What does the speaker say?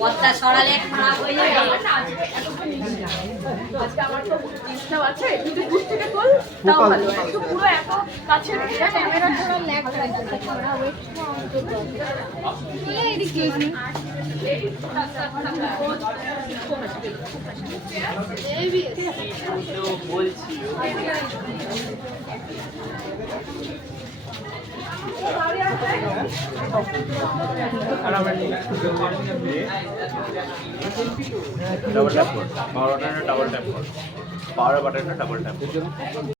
পথটা সরালে খারাপ হয়ে যাবে। আজকে আমার তো ইচ্ছাও আছে, যদি দূর থেকে তোল তাও ভালো। একটু পুরো এত কাছে ক্যামেরা ধরা ল্যাগ করে যাচ্ছে। বলছি डबल टैप कर पावर बटन डबल टैप कर पावर बटन डबल टैप